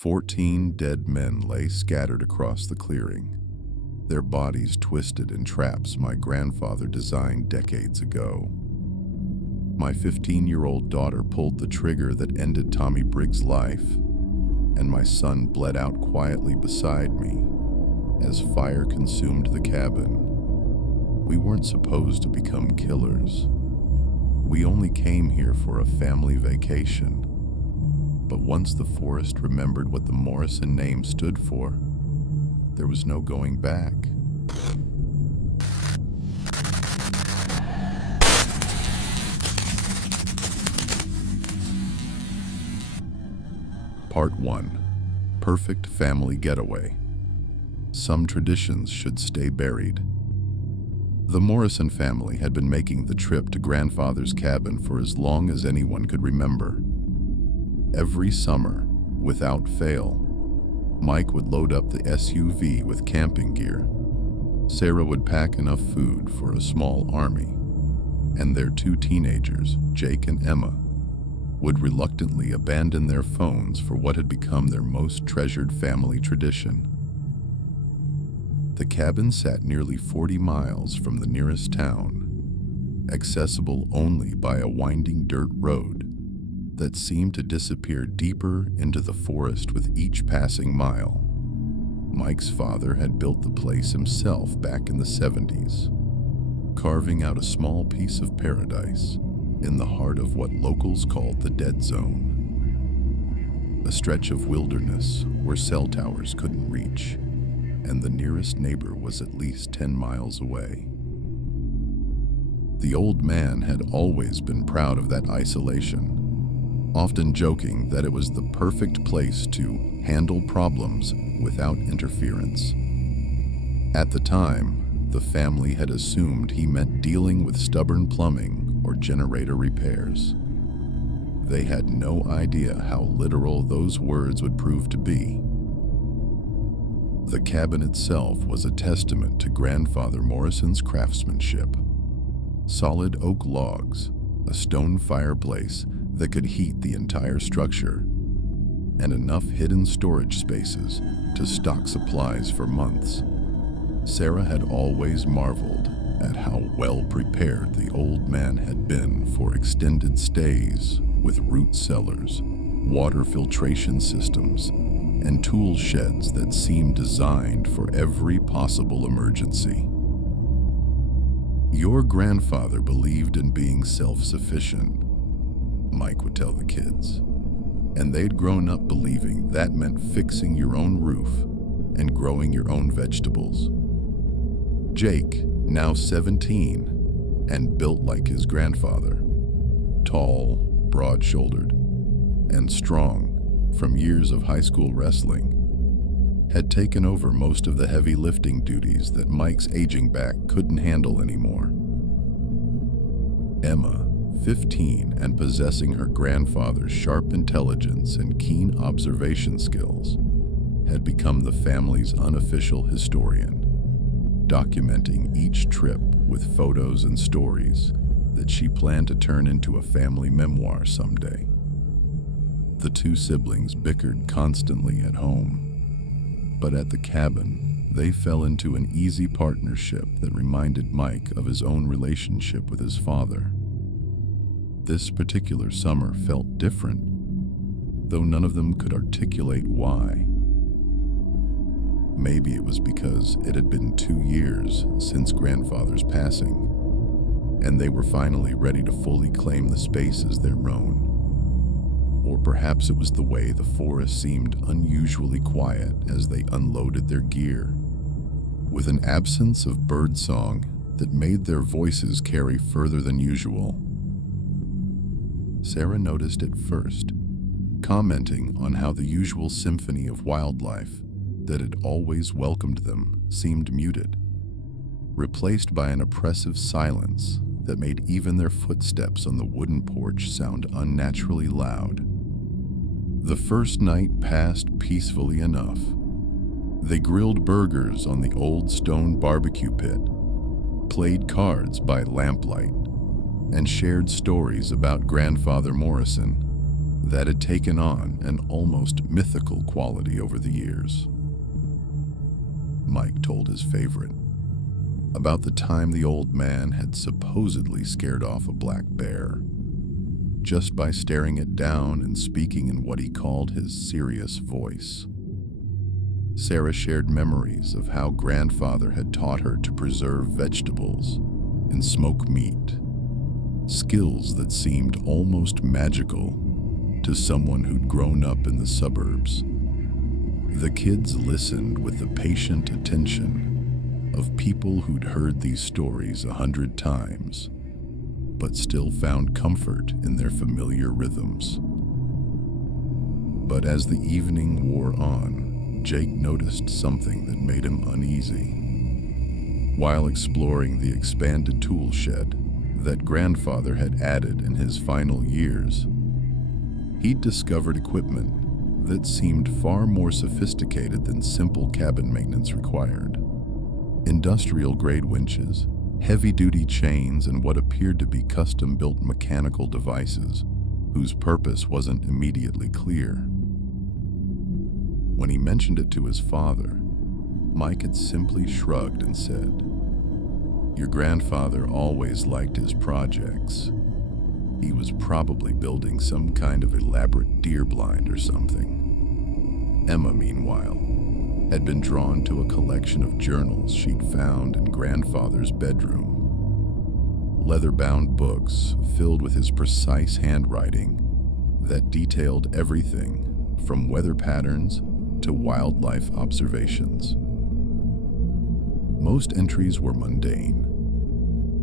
14 dead men lay scattered across the clearing, their bodies twisted in traps my grandfather designed decades ago. My 15-year-old daughter pulled the trigger that ended Tommy Briggs' life, and my son bled out quietly beside me as fire consumed the cabin. We weren't supposed to become killers. We only came here for a family vacation. But once the forest remembered what the Morrison name stood for, there was no going back. Part 1. Perfect Family Getaway. Some traditions should stay buried. The Morrison family had been making the trip to grandfather's cabin for as long as anyone could remember. Every summer, without fail, Mike would load up the SUV with camping gear. Sarah would pack enough food for a small army, and their 2 teenagers, Jake and Emma, would reluctantly abandon their phones for what had become their most treasured family tradition. The cabin sat nearly 40 miles from the nearest town, accessible only by a winding dirt road that seemed to disappear deeper into the forest with each passing mile. Mike's father had built the place himself back in the 70s, carving out a small piece of paradise in the heart of what locals called the Dead Zone, a stretch of wilderness where cell towers couldn't reach, and the nearest neighbor was at least 10 miles away. The old man had always been proud of that isolation, often joking that it was the perfect place to handle problems without interference. At the time, the family had assumed he meant dealing with stubborn plumbing or generator repairs. They had no idea how literal those words would prove to be. The cabin itself was a testament to Grandfather Morrison's craftsmanship. Solid oak logs, a stone fireplace that could heat the entire structure, and enough hidden storage spaces to stock supplies for months. Sarah had always marveled at how well prepared the old man had been for extended stays with root cellars, water filtration systems, and tool sheds that seemed designed for every possible emergency. Your grandfather believed in being self-sufficient, Mike would tell the kids, and they'd grown up believing that meant fixing your own roof and growing your own vegetables. Jake, now 17 and built like his grandfather, tall, broad-shouldered, and strong from years of high school wrestling, had taken over most of the heavy lifting duties that Mike's aging back couldn't handle anymore. Emma, 15 and possessing her grandfather's sharp intelligence and keen observation skills, had become the family's unofficial historian, documenting each trip with photos and stories that she planned to turn into a family memoir someday. The 2 siblings bickered constantly at home, but at the cabin, they fell into an easy partnership that reminded Mike of his own relationship with his father. This particular summer felt different, though none of them could articulate why. Maybe it was because it had been 2 years since grandfather's passing, and they were finally ready to fully claim the space as their own. Or perhaps it was the way the forest seemed unusually quiet as they unloaded their gear, with an absence of birdsong that made their voices carry further than usual. Sarah noticed it first, commenting on how the usual symphony of wildlife that had always welcomed them seemed muted, replaced by an oppressive silence that made even their footsteps on the wooden porch sound unnaturally loud. The first night passed peacefully enough. They grilled burgers on the old stone barbecue pit, played cards by lamplight, and shared stories about Grandfather Morrison, that had taken on an almost mythical quality over the years. Mike told his favorite about the time the old man had supposedly scared off a black bear just by staring it down and speaking in what he called his serious voice. Sarah shared memories of how grandfather had taught her to preserve vegetables and smoke meat, skills that seemed almost magical to someone who'd grown up in the suburbs. The kids listened with the patient attention of people who'd heard these stories 100 times, but still found comfort in their familiar rhythms. But as the evening wore on, Jake noticed something that made him uneasy. While exploring the expanded tool shed that grandfather had added in his final years, he'd discovered equipment that seemed far more sophisticated than simple cabin maintenance required. Industrial-grade winches, heavy-duty chains, and what appeared to be custom-built mechanical devices whose purpose wasn't immediately clear. When he mentioned it to his father, Mike had simply shrugged and said, "Your grandfather always liked his projects. He was probably building some kind of elaborate deer blind or something." Emma, meanwhile, had been drawn to a collection of journals she'd found in grandfather's bedroom. Leather-bound books filled with his precise handwriting that detailed everything from weather patterns to wildlife observations. Most entries were mundane,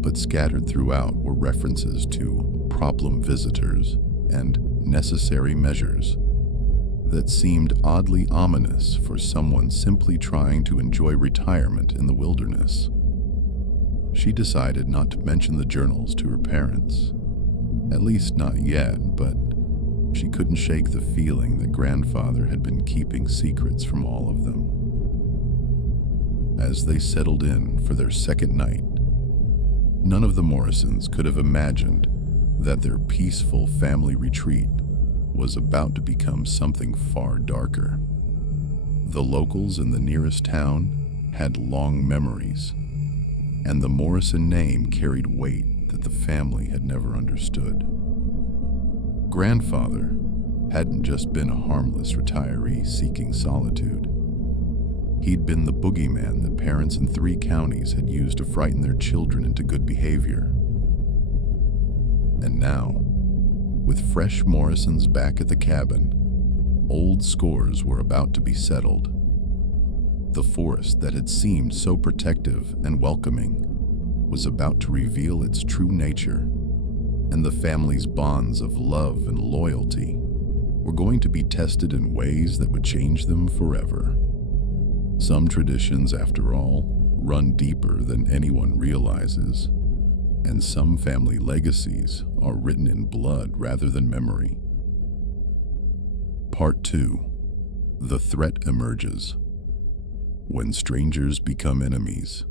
but scattered throughout were references to problem visitors and necessary measures that seemed oddly ominous for someone simply trying to enjoy retirement in the wilderness. She decided not to mention the journals to her parents, at least not yet, but she couldn't shake the feeling that grandfather had been keeping secrets from all of them. As they settled in for their second night, none of the Morrisons could have imagined that their peaceful family retreat was about to become something far darker. The locals in the nearest town had long memories, and the Morrison name carried weight that the family had never understood. Grandfather hadn't just been a harmless retiree seeking solitude. He'd been the boogeyman that parents in 3 counties had used to frighten their children into good behavior. And now, with fresh Morrisons back at the cabin, old scores were about to be settled. The forest that had seemed so protective and welcoming was about to reveal its true nature, and the family's bonds of love and loyalty were going to be tested in ways that would change them forever. Some traditions, after all, run deeper than anyone realizes, and some family legacies are written in blood rather than memory. Part 2. The Threat Emerges. When Strangers Become Enemies.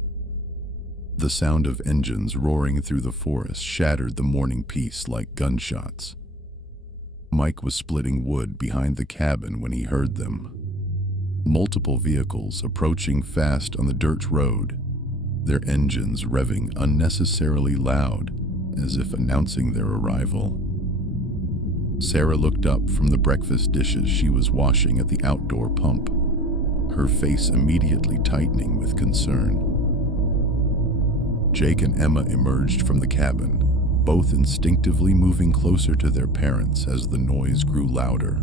The sound of engines roaring through the forest shattered the morning peace like gunshots. Mike was splitting wood behind the cabin when he heard them. Multiple vehicles approaching fast on the dirt road, their engines revving unnecessarily loud as if announcing their arrival. Sarah looked up from the breakfast dishes she was washing at the outdoor pump, her face immediately tightening with concern. Jake and Emma emerged from the cabin, both instinctively moving closer to their parents as the noise grew louder.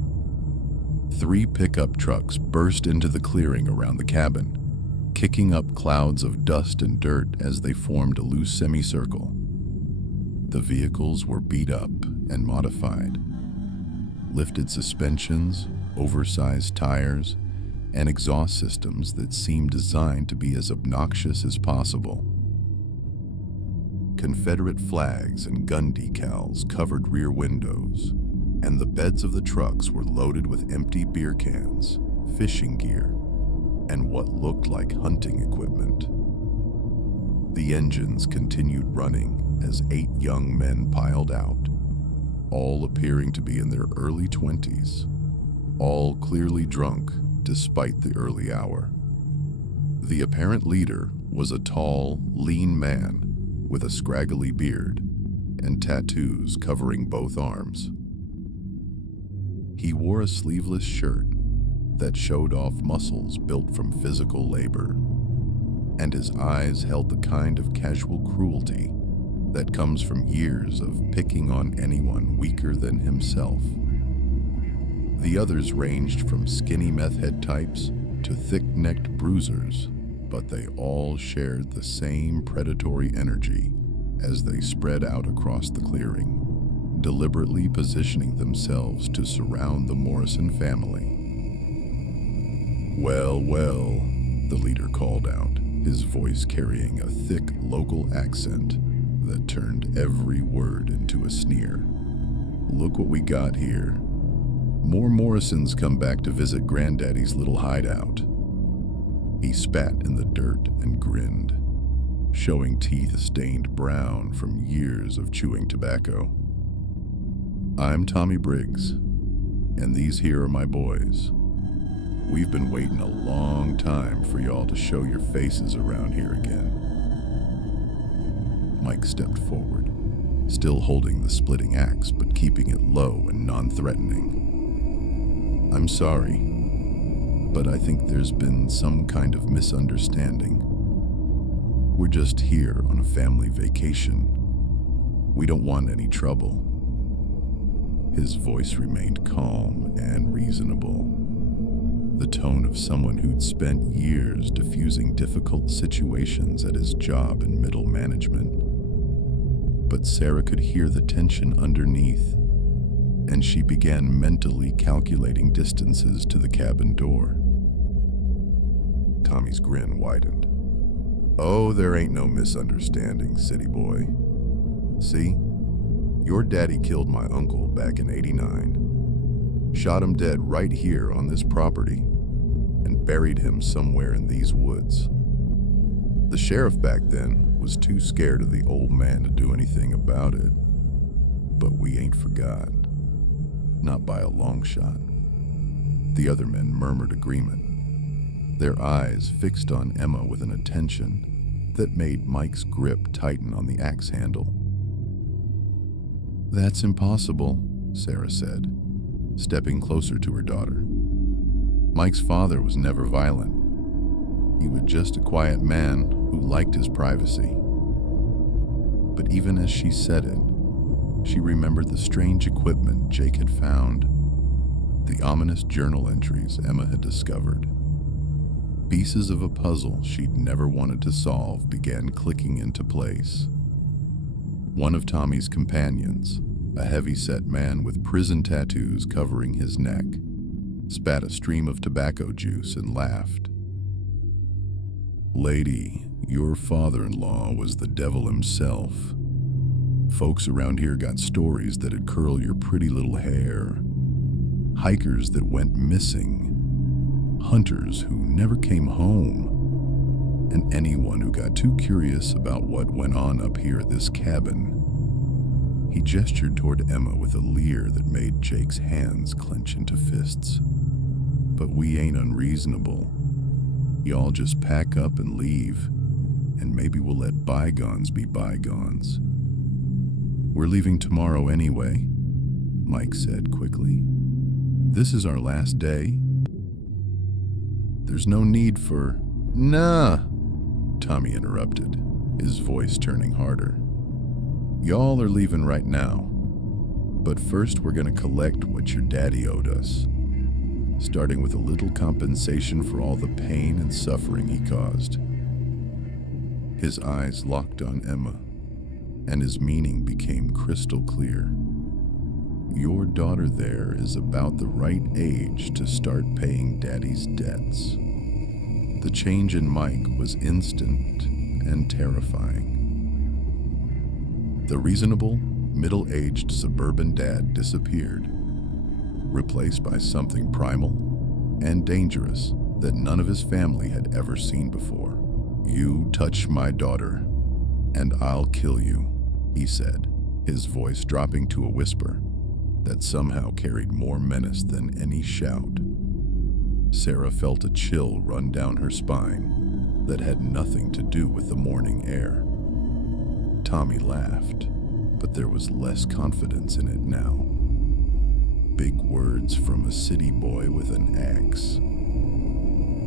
3 pickup trucks burst into the clearing around the cabin, kicking up clouds of dust and dirt as they formed a loose semicircle. The vehicles were beat up and modified. Lifted suspensions, oversized tires, and exhaust systems that seemed designed to be as obnoxious as possible. Confederate flags and gun decals covered rear windows, and the beds of the trucks were loaded with empty beer cans, fishing gear, and what looked like hunting equipment. The engines continued running as 8 young men piled out, all appearing to be in their early 20s, all clearly drunk despite the early hour. The apparent leader was a tall, lean man with a scraggly beard and tattoos covering both arms. He wore a sleeveless shirt that showed off muscles built from physical labor, and his eyes held the kind of casual cruelty that comes from years of picking on anyone weaker than himself. The others ranged from skinny meth head types to thick-necked bruisers, but they all shared the same predatory energy as they spread out across the clearing, deliberately positioning themselves to surround the Morrison family. "Well, well," the leader called out, his voice carrying a thick local accent that turned every word into a sneer. "Look what we got here. More Morrisons come back to visit Granddaddy's little hideout." He spat in the dirt and grinned, showing teeth stained brown from years of chewing tobacco. "I'm Tommy Briggs, and these here are my boys. We've been waiting a long time for y'all to show your faces around here again." Mike stepped forward, still holding the splitting axe but keeping it low and non-threatening. "I'm sorry, but I think there's been some kind of misunderstanding. We're just here on a family vacation. We don't want any trouble." His voice remained calm and reasonable, the tone of someone who'd spent years diffusing difficult situations at his job in middle management. But Sarah could hear the tension underneath, and she began mentally calculating distances to the cabin door. Tommy's grin widened. "Oh, there ain't no misunderstanding, city boy. See, your daddy killed my uncle back in '89. Shot him dead right here on this property and buried him somewhere in these woods. The sheriff back then was too scared of the old man to do anything about it. But we ain't forgot. Not by a long shot." The other men murmured agreement, their eyes fixed on Emma with an attention that made Mike's grip tighten on the axe handle. "That's impossible," Sarah said, stepping closer to her daughter. "Mike's father was never violent. He was just a quiet man who liked his privacy." But even as she said it, she remembered the strange equipment Jake had found, the ominous journal entries Emma had discovered. Pieces of a puzzle she'd never wanted to solve began clicking into place. One of Tommy's companions, a heavy-set man with prison tattoos covering his neck, spat a stream of tobacco juice and laughed. "Lady, your father-in-law was the devil himself. Folks around here got stories that'd curl your pretty little hair. Hikers that went missing. Hunters who never came home. And anyone who got too curious about what went on up here at this cabin." He gestured toward Emma with a leer that made Jake's hands clench into fists. "But we ain't unreasonable. Y'all just pack up and leave, and maybe we'll let bygones be bygones." "We're leaving tomorrow anyway," Mike said quickly. "This is our last day." "There's no need for—" "Nah," Tommy interrupted, his voice turning harder. "Y'all are leaving right now. But first we're gonna collect what your daddy owed us, starting with a little compensation for all the pain and suffering he caused." His eyes locked on Emma, and his meaning became crystal clear. "Your daughter there is about the right age to start paying Daddy's debts." The change in Mike was instant and terrifying. The reasonable, middle-aged suburban dad disappeared, replaced by something primal and dangerous that none of his family had ever seen before. "You touch my daughter, and I'll kill you," he said, his voice dropping to a whisper. that somehow carried more menace than any shout. Sarah felt a chill run down her spine that had nothing to do with the morning air. Tommy laughed, but there was less confidence in it now. Big words from a city boy with an axe.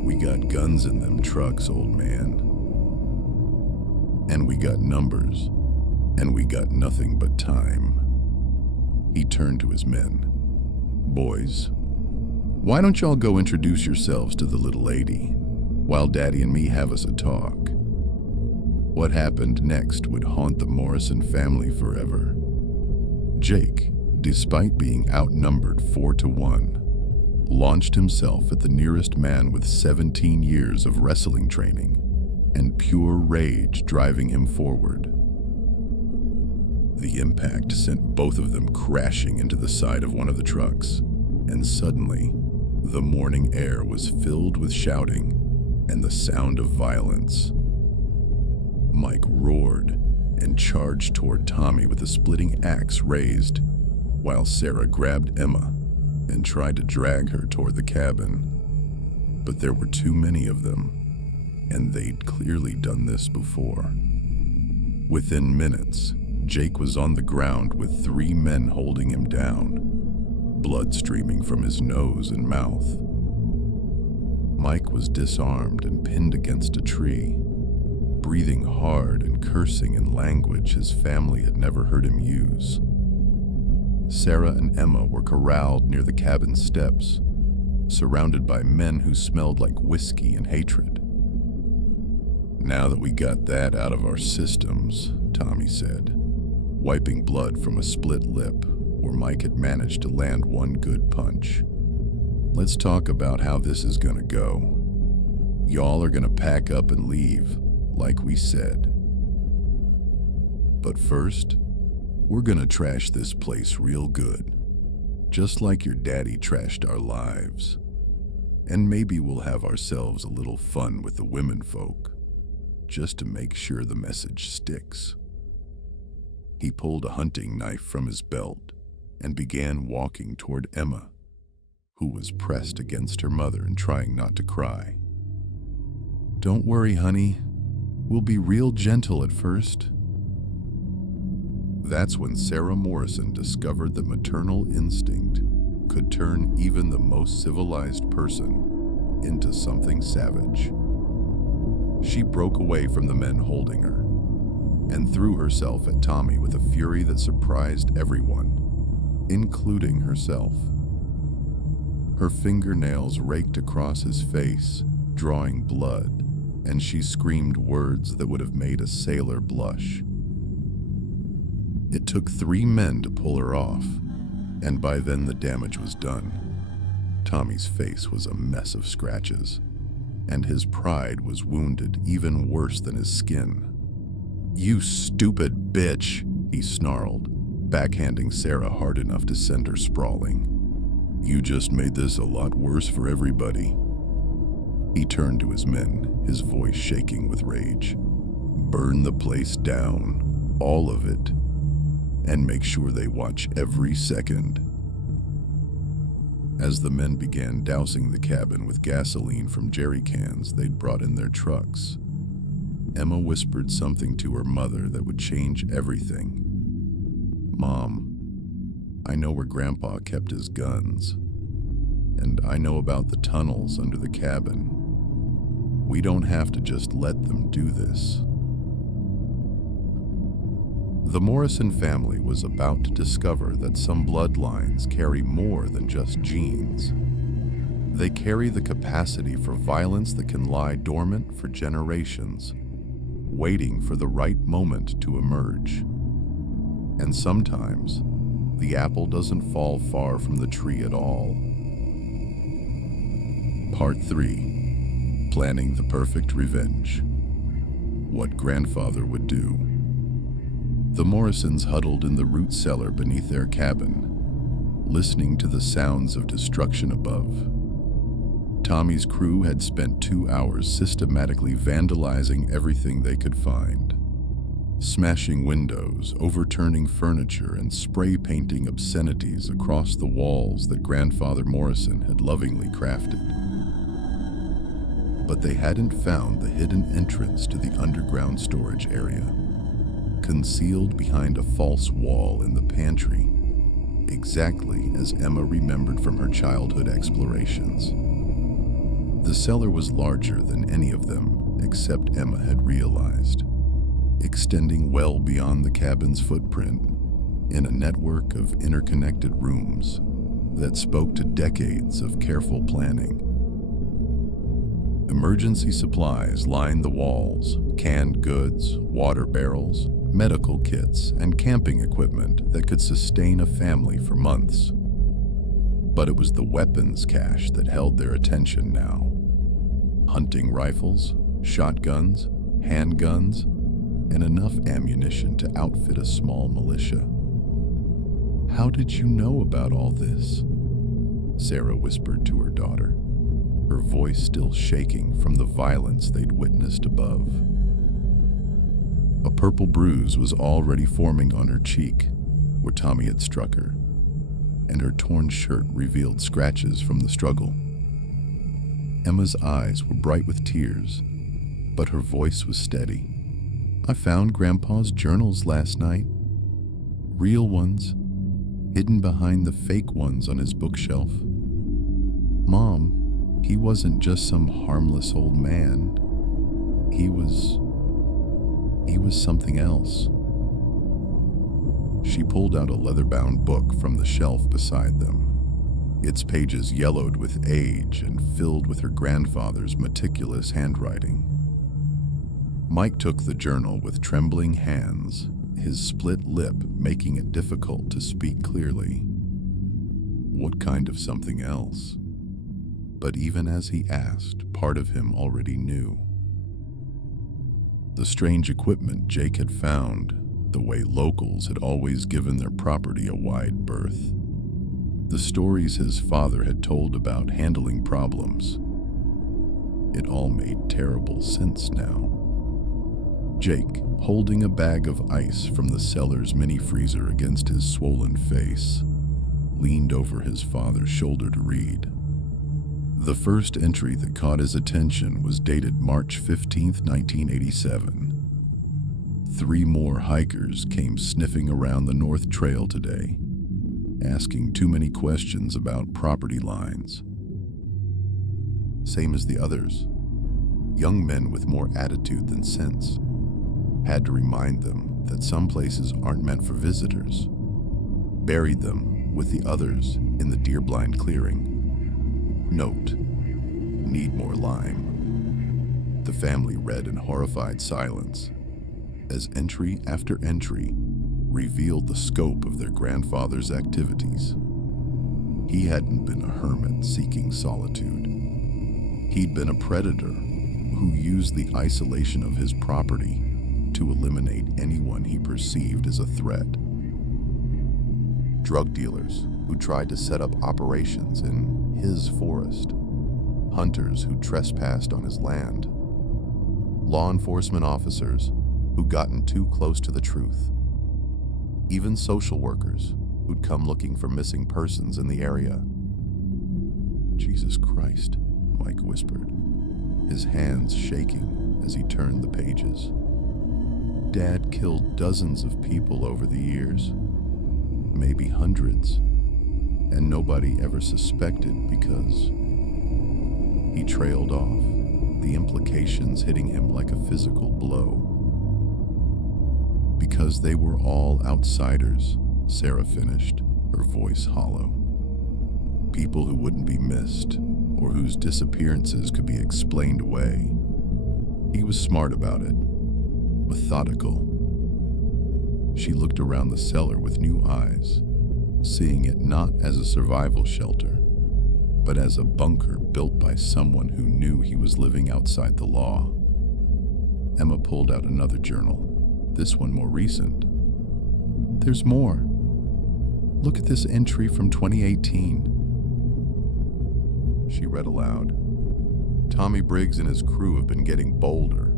"We got guns in them trucks, old man. And we got numbers, and we got nothing but time." He turned to his men. "Boys, why don't y'all go introduce yourselves to the little lady, while Daddy and me have us a talk?" What happened next would haunt the Morrison family forever. Jake, despite being outnumbered 4-1, launched himself at the nearest man with 17 years of wrestling training and pure rage driving him forward. The impact sent both of them crashing into the side of one of the trucks, and suddenly, the morning air was filled with shouting and the sound of violence. Mike roared and charged toward Tommy with a splitting axe raised, while Sarah grabbed Emma and tried to drag her toward the cabin. But there were too many of them, and they'd clearly done this before. Within minutes, Jake was on the ground with 3 men holding him down, blood streaming from his nose and mouth. Mike was disarmed and pinned against a tree, breathing hard and cursing in language his family had never heard him use. Sarah and Emma were corralled near the cabin steps, surrounded by men who smelled like whiskey and hatred. "Now that we got that out of our systems," Tommy said, wiping blood from a split lip where Mike had managed to land one good punch, "let's talk about how this is gonna go. Y'all are gonna pack up and leave, like we said. But first, we're gonna trash this place real good, just like your daddy trashed our lives. And maybe we'll have ourselves a little fun with the women folk, just to make sure the message sticks." He pulled a hunting knife from his belt and began walking toward Emma, who was pressed against her mother and trying not to cry. "Don't worry, honey. We'll be real gentle at first." That's when Sarah Morrison discovered that maternal instinct could turn even the most civilized person into something savage. She broke away from the men holding her and threw herself at Tommy with a fury that surprised everyone, including herself. Her fingernails raked across his face, drawing blood, and she screamed words that would have made a sailor blush. It took 3 men to pull her off, and by then the damage was done. Tommy's face was a mess of scratches, and his pride was wounded even worse than his skin. "You stupid bitch," he snarled, backhanding Sarah hard enough to send her sprawling. "You just made this a lot worse for everybody." He turned to his men, his voice shaking with rage. "Burn the place down, all of it, and make sure they watch every second." As the men began dousing the cabin with gasoline from jerry cans they'd brought in their trucks, Emma whispered something to her mother that would change everything. "Mom, I know where Grandpa kept his guns, and I know about the tunnels under the cabin. We don't have to just let them do this." The Morrison family was about to discover that some bloodlines carry more than just genes. They carry the capacity for violence that can lie dormant for generations, waiting for the right moment to emerge. And sometimes, the apple doesn't fall far from the tree at all. Part 3. Planning the Perfect Revenge. What Grandfather Would Do. The Morrisons huddled in the root cellar beneath their cabin, listening to the sounds of destruction above. Tommy's crew had spent 2 hours systematically vandalizing everything they could find. smashing windows, overturning furniture, and spray painting obscenities across the walls that Grandfather Morrison had lovingly crafted. But they hadn't found the hidden entrance to the underground storage area, concealed behind a false wall in the pantry, exactly as Emma remembered from her childhood explorations. The cellar was larger than any of them, except Emma had realized, extending well beyond the cabin's footprint in a network of interconnected rooms that spoke to decades of careful planning. Emergency supplies lined the walls, canned goods, water barrels, medical kits, and camping equipment that could sustain a family for months. But it was the weapons cache that held their attention now. Hunting rifles, shotguns, handguns, and enough ammunition to outfit a small militia. "How did you know about all this?" Sarah whispered to her daughter, her voice still shaking from the violence they'd witnessed above. A purple bruise was already forming on her cheek where Tommy had struck her, and her torn shirt revealed scratches from the struggle. Emma's eyes were bright with tears, but her voice was steady. "I found Grandpa's journals last night. Real ones, hidden behind the fake ones on his bookshelf. Mom, he wasn't just some harmless old man. He was something else." She pulled out a leather-bound book from the shelf beside them, its pages yellowed with age and filled with her grandfather's meticulous handwriting. Mike took the journal with trembling hands, his split lip making it difficult to speak clearly. What kind of something else? But even as he asked, part of him already knew. The strange equipment Jake had found, the way locals had always given their property a wide berth. The stories his father had told about handling problems. It all made terrible sense now. Jake, holding a bag of ice from the cellar's mini-freezer against his swollen face, leaned over his father's shoulder to read. The first entry that caught his attention was dated March 15, 1987. 3 more hikers came sniffing around the North Trail today, asking too many questions about property lines. Same as the others, young men with more attitude than sense. Had to remind them that some places aren't meant for visitors. Buried them with the others in the deer-blind clearing. Note: need more lime. The family read in horrified silence as entry after entry revealed the scope of their grandfather's activities. He hadn't been a hermit seeking solitude. He'd been a predator who used the isolation of his property to eliminate anyone he perceived as a threat. Drug dealers who tried to set up operations in his forest, hunters who trespassed on his land, law enforcement officers who'd gotten too close to the truth, even social workers who'd come looking for missing persons in the area. "Jesus Christ," Mike whispered, his hands shaking as he turned the pages. "Dad killed dozens of people over the years, maybe hundreds, and nobody ever suspected because..." He trailed off, the implications hitting him like a physical blow. "Because they were all outsiders," Sarah finished, her voice hollow. "People who wouldn't be missed, or whose disappearances could be explained away. He was smart about it, methodical." She looked around the cellar with new eyes, seeing it not as a survival shelter, but as a bunker built by someone who knew he was living outside the law. Emma pulled out another journal, this one more recent. "There's more. Look at this entry from 2018. She read aloud. "Tommy Briggs and his crew have been getting bolder.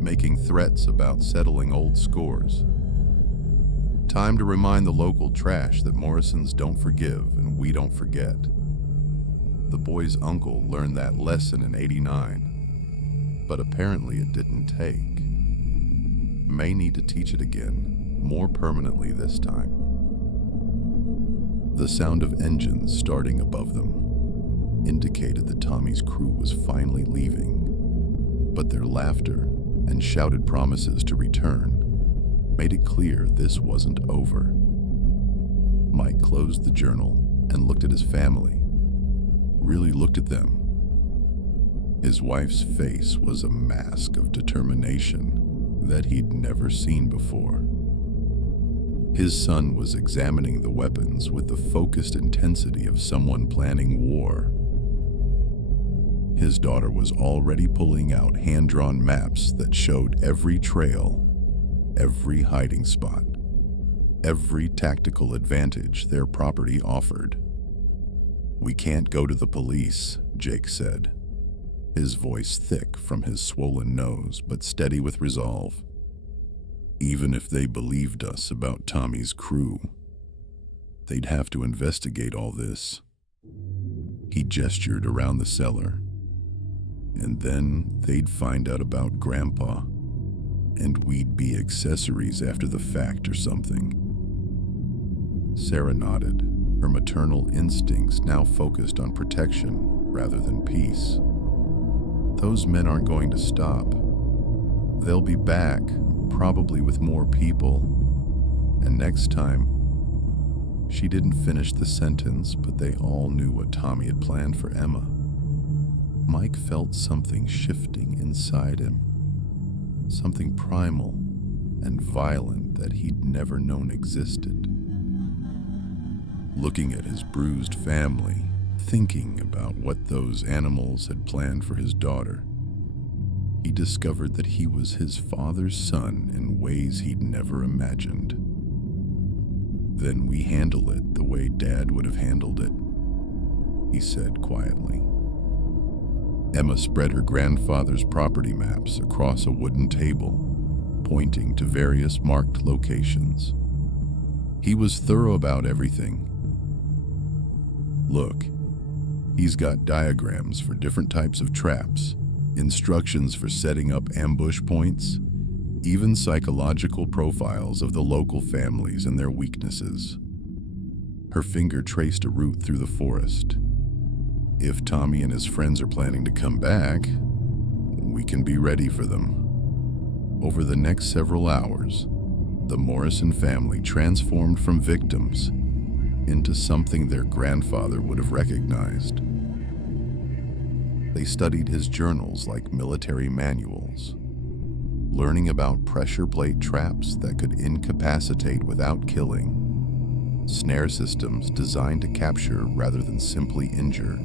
making threats about settling old scores. Time to remind the local trash that Morrisons don't forgive and we don't forget. The boy's uncle learned that lesson in '89, but apparently it didn't take. May need to teach it again, more permanently this time. The sound of engines starting above them indicated that Tommy's crew was finally leaving, but their laughter and shouted promises to return made it clear this wasn't over. Mike closed the journal and looked at his family, really looked at them. His wife's face was a mask of determination that he'd never seen before. His son was examining the weapons with the focused intensity of someone planning war. His daughter was already pulling out hand-drawn maps that showed every trail, every hiding spot, every tactical advantage their property offered. "We can't go to the police," Jake said, his voice thick from his swollen nose but steady with resolve. "Even if they believed us about Tommy's crew, they'd have to investigate all this." He gestured around the cellar. "And then they'd find out about Grandpa, and we'd be accessories after the fact or something." Sarah nodded, her maternal instincts now focused on protection rather than peace. "Those men aren't going to stop. They'll be back, probably with more people. And next time..." She didn't finish the sentence, but they all knew what Tommy had planned for Emma. Mike felt something shifting inside him, something primal and violent that he'd never known existed. Looking at his bruised family, thinking about what those animals had planned for his daughter, he discovered that he was his father's son in ways he'd never imagined. "Then we handle it the way Dad would have handled it," he said quietly. Emma spread her grandfather's property maps across a wooden table, pointing to various marked locations. He was thorough about everything. "Look, he's got diagrams for different types of traps, instructions for setting up ambush points, even psychological profiles of the local families and their weaknesses." Her finger traced a route through the forest. "If Tommy and his friends are planning to come back, we can be ready for them." Over the next several hours, the Morrison family transformed from victims into something their grandfather would have recognized. They studied his journals like military manuals, learning about pressure plate traps that could incapacitate without killing, snare systems designed to capture rather than simply injure,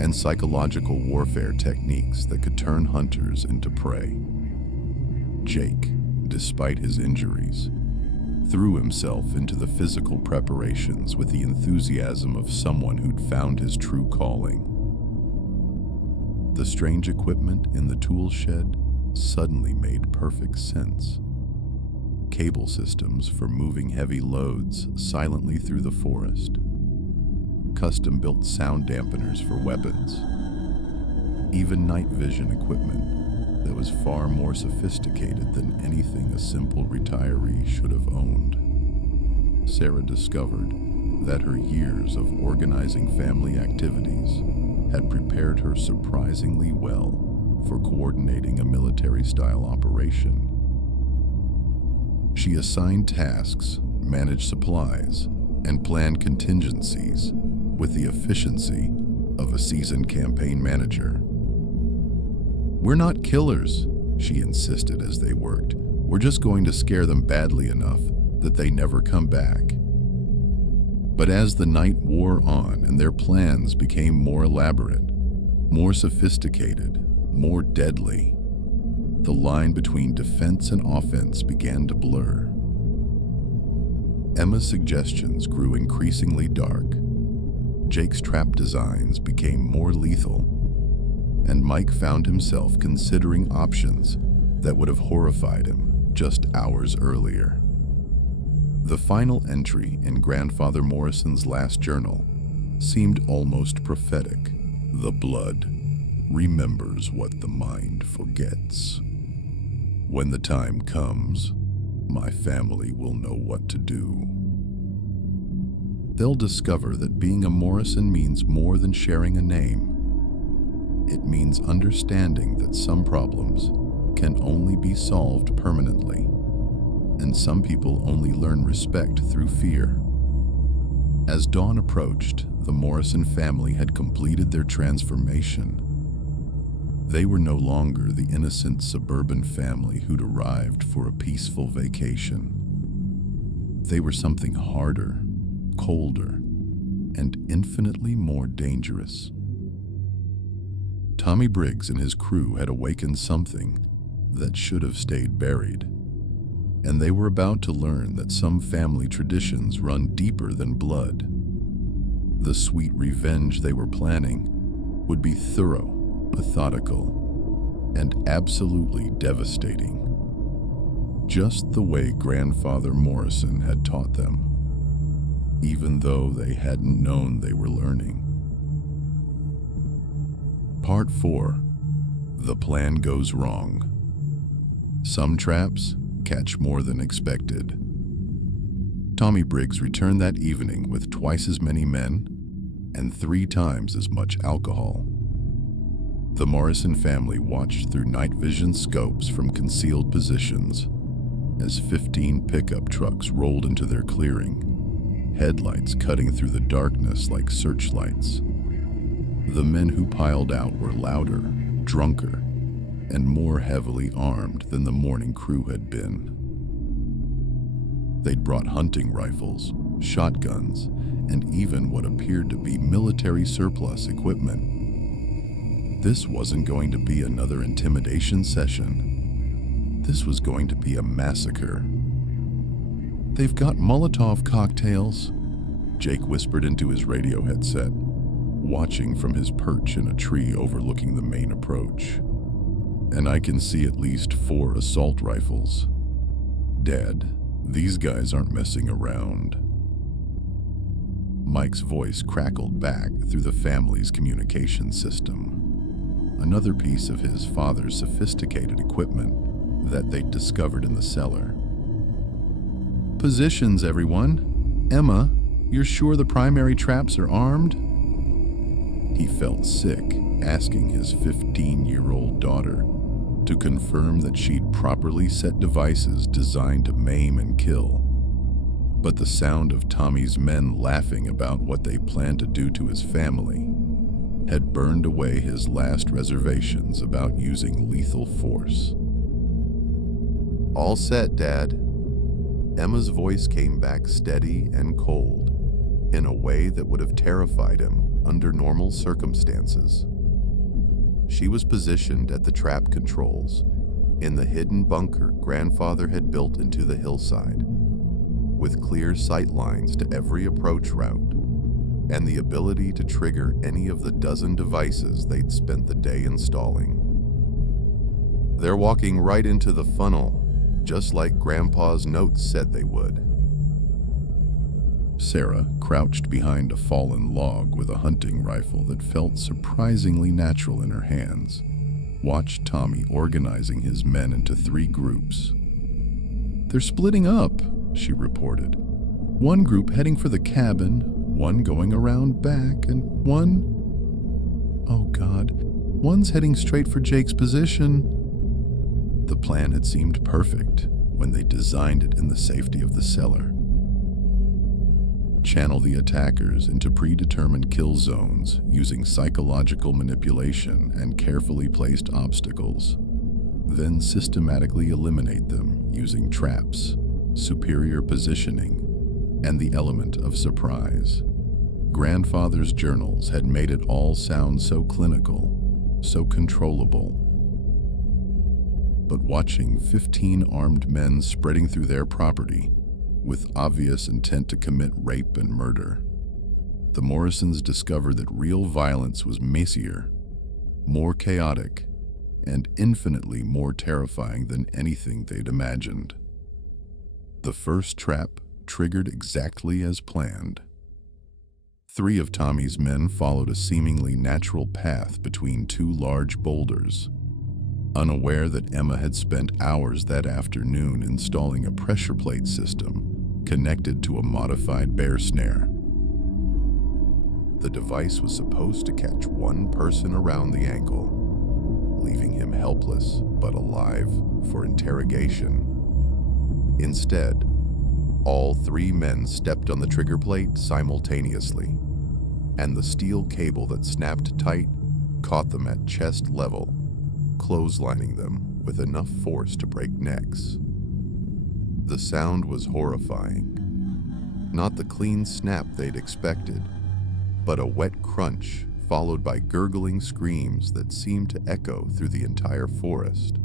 and psychological warfare techniques that could turn hunters into prey. Jake, despite his injuries, threw himself into the physical preparations with the enthusiasm of someone who'd found his true calling. The strange equipment in the tool shed suddenly made perfect sense. Cable systems for moving heavy loads silently through the forest, custom-built sound dampeners for weapons, even night vision equipment that was far more sophisticated than anything a simple retiree should have owned. Sarah discovered that her years of organizing family activities had prepared her surprisingly well for coordinating a military-style operation. She assigned tasks, managed supplies, and planned contingencies with the efficiency of a seasoned campaign manager. "We're not killers," she insisted as they worked. "We're just going to scare them badly enough that they never come back." But as the night wore on and their plans became more elaborate, more sophisticated, more deadly, the line between defense and offense began to blur. Emma's suggestions grew increasingly dark. Jake's trap designs became more lethal, and Mike found himself considering options that would have horrified him just hours earlier. The final entry in Grandfather Morrison's last journal seemed almost prophetic. The blood remembers what the mind forgets. When the time comes, my family will know what to do. They'll discover that being a Morrison means more than sharing a name. It means understanding that some problems can only be solved permanently, and some people only learn respect through fear. As dawn approached, the Morrison family had completed their transformation. They were no longer the innocent suburban family who'd arrived for a peaceful vacation. They were something harder, colder, and infinitely more dangerous. Tommy Briggs and his crew had awakened something that should have stayed buried, and they were about to learn that some family traditions run deeper than blood. The sweet revenge they were planning would be thorough, methodical, and absolutely devastating, just the way Grandfather Morrison had taught them, even though they hadn't known they were learning. Part 4. The plan goes wrong. Some traps catch more than expected. Tommy Briggs returned that evening with twice as many men and 3 times as much alcohol. The Morrison family watched through night vision scopes from concealed positions as 15 pickup trucks rolled into their clearing, headlights cutting through the darkness like searchlights. The men who piled out were louder, drunker, and more heavily armed than the morning crew had been. They'd brought hunting rifles, shotguns, and even what appeared to be military surplus equipment. This wasn't going to be another intimidation session. This was going to be a massacre. "They've got Molotov cocktails," Jake whispered into his radio headset, watching from his perch in a tree overlooking the main approach. "And I can see at least 4 assault rifles. Dad, these guys aren't messing around." Mike's voice crackled back through the family's communication system, another piece of his father's sophisticated equipment that they'd discovered in the cellar. "Positions, everyone. Emma, you're sure the primary traps are armed?" He felt sick asking his 15-year-old daughter to confirm that she'd properly set devices designed to maim and kill. But the sound of Tommy's men laughing about what they planned to do to his family had burned away his last reservations about using lethal force. "All set, Dad." Emma's voice came back steady and cold, in a way that would have terrified him under normal circumstances. She was positioned at the trap controls in the hidden bunker Grandfather had built into the hillside, with clear sight lines to every approach route and the ability to trigger any of the dozen devices they'd spent the day installing. "They're walking right into the funnel, just like Grandpa's notes said they would." Sarah, crouched behind a fallen log with a hunting rifle that felt surprisingly natural in her hands, watched Tommy organizing his men into 3 groups. "They're splitting up," she reported. "One group heading for the cabin, one going around back, and one's heading straight for Jake's position." The plan had seemed perfect when they designed it in the safety of the cellar. Channel the attackers into predetermined kill zones using psychological manipulation and carefully placed obstacles, then systematically eliminate them using traps, superior positioning, and the element of surprise. Grandfather's journals had made it all sound so clinical, so controllable. But watching 15 armed men spreading through their property with obvious intent to commit rape and murder, the Morrisons discovered that real violence was messier, more chaotic, and infinitely more terrifying than anything they'd imagined. The first trap triggered exactly as planned. 3 of Tommy's men followed a seemingly natural path between 2 large boulders, unaware that Emma had spent hours that afternoon installing a pressure plate system connected to a modified bear snare. The device was supposed to catch one person around the ankle, leaving him helpless but alive for interrogation. Instead, all 3 men stepped on the trigger plate simultaneously, and the steel cable that snapped tight caught them at chest level, clotheslining them with enough force to break necks. The sound was horrifying. Not the clean snap they'd expected, but a wet crunch followed by gurgling screams that seemed to echo through the entire forest.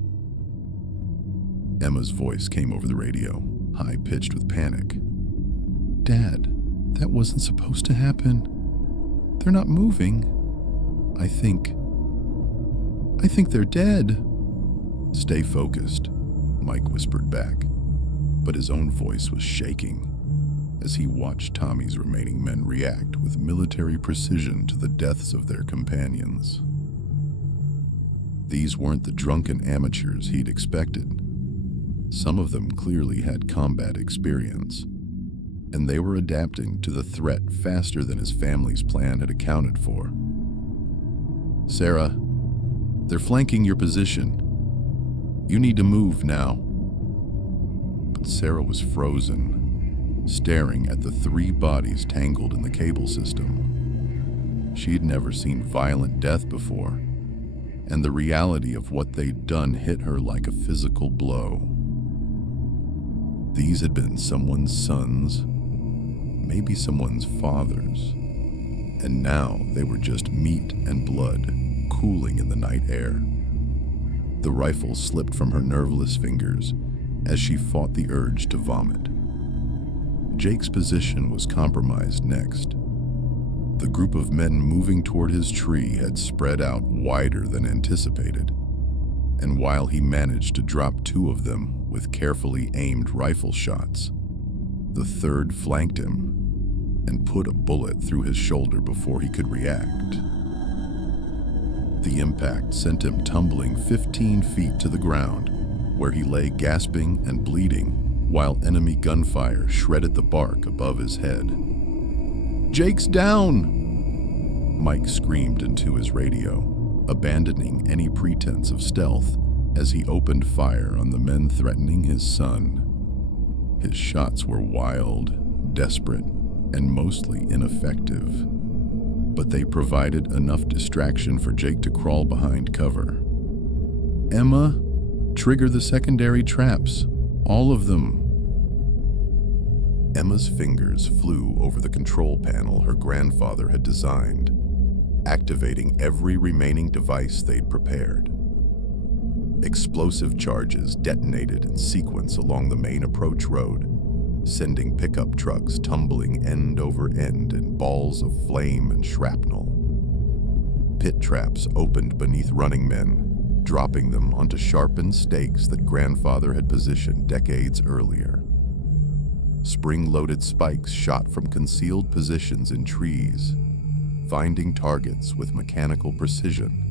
Emma's voice came over the radio, high-pitched with panic. "Dad, that wasn't supposed to happen. They're not moving. I think they're dead." "Stay focused," Mike whispered back, but his own voice was shaking as he watched Tommy's remaining men react with military precision to the deaths of their companions. These weren't the drunken amateurs he'd expected. Some of them clearly had combat experience, and they were adapting to the threat faster than his family's plan had accounted for. "Sarah, they're flanking your position. You need to move now." But Sarah was frozen, staring at the 3 bodies tangled in the cable system. She had never seen violent death before, and the reality of what they'd done hit her like a physical blow. These had been someone's sons, maybe someone's fathers, and now they were just meat and blood cooling in the night air. The rifle slipped from her nerveless fingers as she fought the urge to vomit. Jake's position was compromised next. The group of men moving toward his tree had spread out wider than anticipated, and while he managed to drop 2 of them with carefully aimed rifle shots, the 3rd flanked him and put a bullet through his shoulder before he could react. The impact sent him tumbling 15 feet to the ground, where he lay gasping and bleeding while enemy gunfire shredded the bark above his head. "Jake's down!" Mike screamed into his radio, abandoning any pretense of stealth as he opened fire on the men threatening his son. His shots were wild, desperate, and mostly ineffective, but they provided enough distraction for Jake to crawl behind cover. "Emma, trigger the secondary traps, all of them." Emma's fingers flew over the control panel her grandfather had designed, activating every remaining device they'd prepared. Explosive charges detonated in sequence along the main approach road, sending pickup trucks tumbling end over end in balls of flame and shrapnel. Pit traps opened beneath running men, dropping them onto sharpened stakes that grandfather had positioned decades earlier. Spring-loaded spikes shot from concealed positions in trees, finding targets with mechanical precision.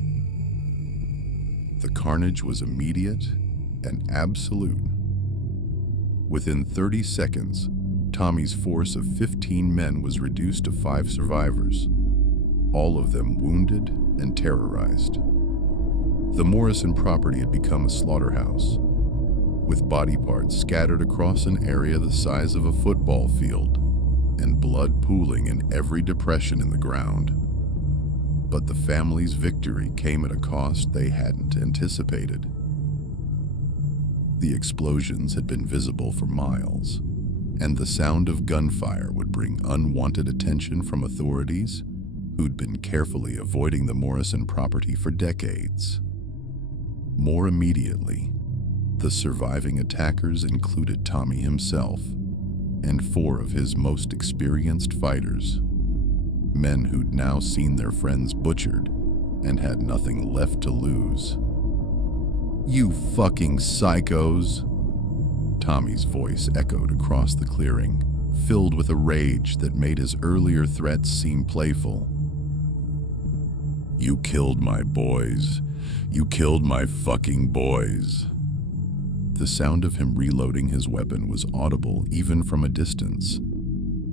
The carnage was immediate and absolute. Within 30 seconds, Tommy's force of 15 men was reduced to 5 survivors, all of them wounded and terrorized. The Morrison property had become a slaughterhouse, with body parts scattered across an area the size of a football field and blood pooling in every depression in the ground. But the family's victory came at a cost they hadn't anticipated. The explosions had been visible for miles, and the sound of gunfire would bring unwanted attention from authorities who'd been carefully avoiding the Morrison property for decades. More immediately, the surviving attackers included Tommy himself and 4 of his most experienced fighters, men who'd now seen their friends butchered and had nothing left to lose. "You fucking psychos!" Tommy's voice echoed across the clearing, filled with a rage that made his earlier threats seem playful. "You killed my boys. You killed my fucking boys." The sound of him reloading his weapon was audible even from a distance,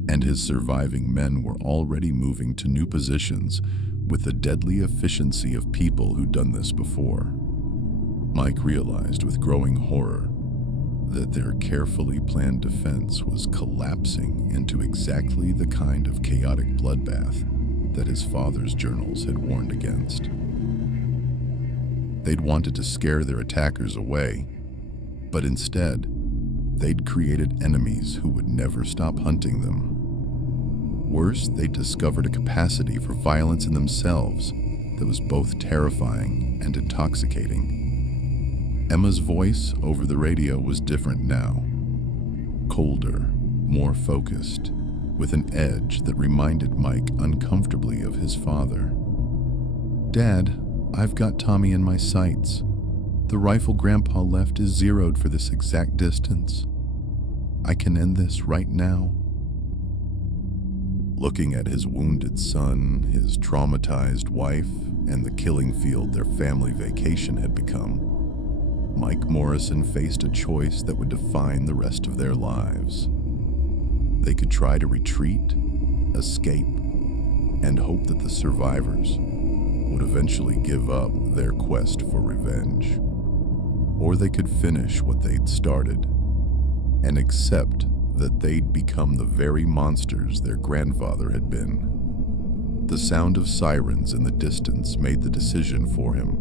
and his surviving men were already moving to new positions with the deadly efficiency of people who'd done this before. Mike realized with growing horror that their carefully planned defense was collapsing into exactly the kind of chaotic bloodbath that his father's journals had warned against. They'd wanted to scare their attackers away, but instead, they'd created enemies who would never stop hunting them. Worse, they'd discovered a capacity for violence in themselves that was both terrifying and intoxicating. Emma's voice over the radio was different now. Colder, more focused, with an edge that reminded Mike uncomfortably of his father. "Dad, I've got Tommy in my sights. The rifle Grandpa left is zeroed for this exact distance. I can end this right now." Looking at his wounded son, his traumatized wife, and the killing field their family vacation had become, Mike Morrison faced a choice that would define the rest of their lives. They could try to retreat, escape, and hope that the survivors would eventually give up their quest for revenge. Or they could finish what they'd started and accept that they'd become the very monsters their grandfather had been. The sound of sirens in the distance made the decision for him.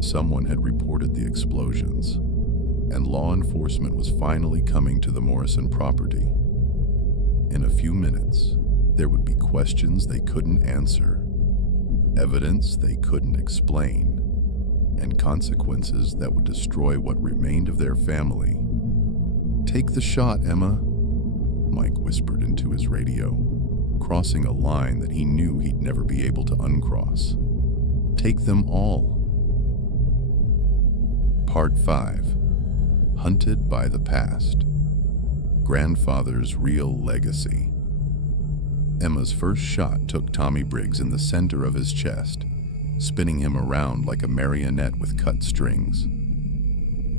Someone had reported the explosions, and law enforcement was finally coming to the Morrison property. In a few minutes, there would be questions they couldn't answer, evidence they couldn't explain, and consequences that would destroy what remained of their family. "Take the shot, Emma," Mike whispered into his radio, crossing a line that he knew he'd never be able to uncross. "Take them all." Part 5. Hunted by the Past. Grandfather's Real Legacy. Emma's first shot took Tommy Briggs in the center of his chest, spinning him around like a marionette with cut strings.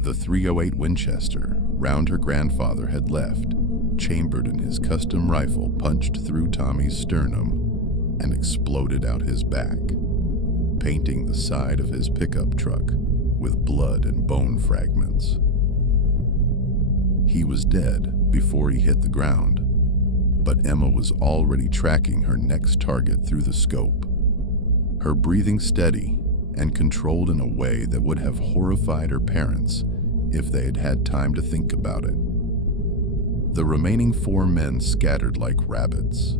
The .308 Winchester, round her grandfather had left, chambered in his custom rifle, punched through Tommy's sternum and exploded out his back, painting the side of his pickup truck with blood and bone fragments. He was dead before he hit the ground, but Emma was already tracking her next target through the scope, her breathing steady and controlled in a way that would have horrified her parents if they had had time to think about it. The remaining 4 men scattered like rabbits,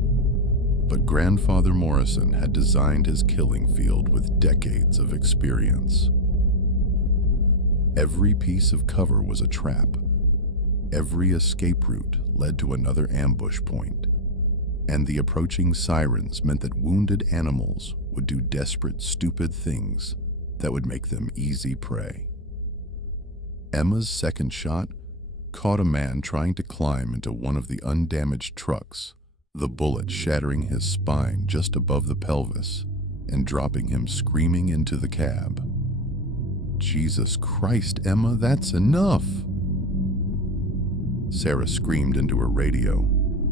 but Grandfather Morrison had designed his killing field with decades of experience. Every piece of cover was a trap. Every escape route led to another ambush point, and the approaching sirens meant that wounded animals would do desperate, stupid things that would make them easy prey. Emma's second shot caught a man trying to climb into one of the undamaged trucks, the bullet shattering his spine just above the pelvis and dropping him screaming into the cab. "Jesus Christ, Emma, that's enough!" Sarah screamed into her radio,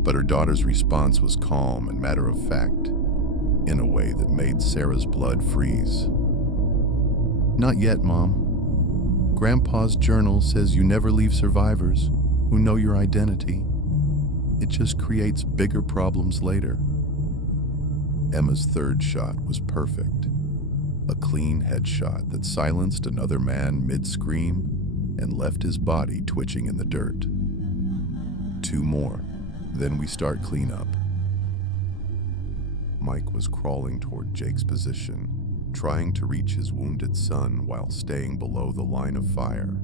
but her daughter's response was calm and matter-of-fact, in a way that made Sarah's blood freeze. "Not yet, Mom. Grandpa's journal says you never leave survivors who know your identity. It just creates bigger problems later." Emma's third shot was perfect. A clean headshot that silenced another man mid-scream and left his body twitching in the dirt. 2 more, then we start cleanup. Mike was crawling toward Jake's position, trying to reach his wounded son while staying below the line of fire,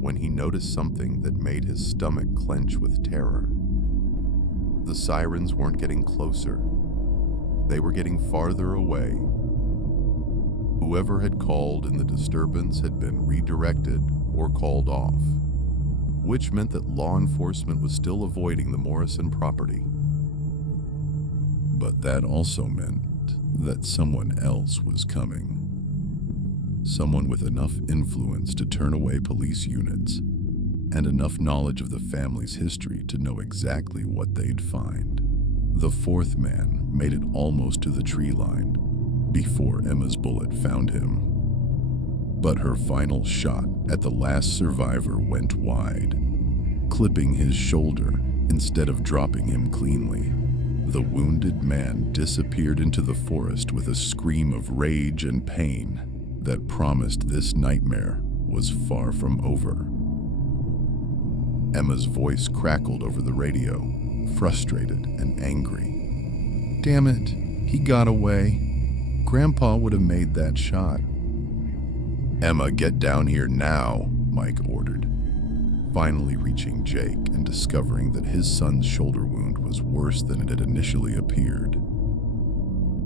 when he noticed something that made his stomach clench with terror. The sirens weren't getting closer. They were getting farther away. Whoever had called in the disturbance had been redirected or called off, which meant that law enforcement was still avoiding the Morrison property. But that also meant that someone else was coming. Someone with enough influence to turn away police units and enough knowledge of the family's history to know exactly what they'd find. The fourth man made it almost to the tree line before Emma's bullet found him. But her final shot at the last survivor went wide, clipping his shoulder instead of dropping him cleanly. The wounded man disappeared into the forest with a scream of rage and pain that promised this nightmare was far from over. Emma's voice crackled over the radio, frustrated and angry. "Damn it, he got away. Grandpa would have made that shot." "Emma, get down here now," Mike ordered, finally reaching Jake and discovering that his son's shoulder wound was worse than it had initially appeared.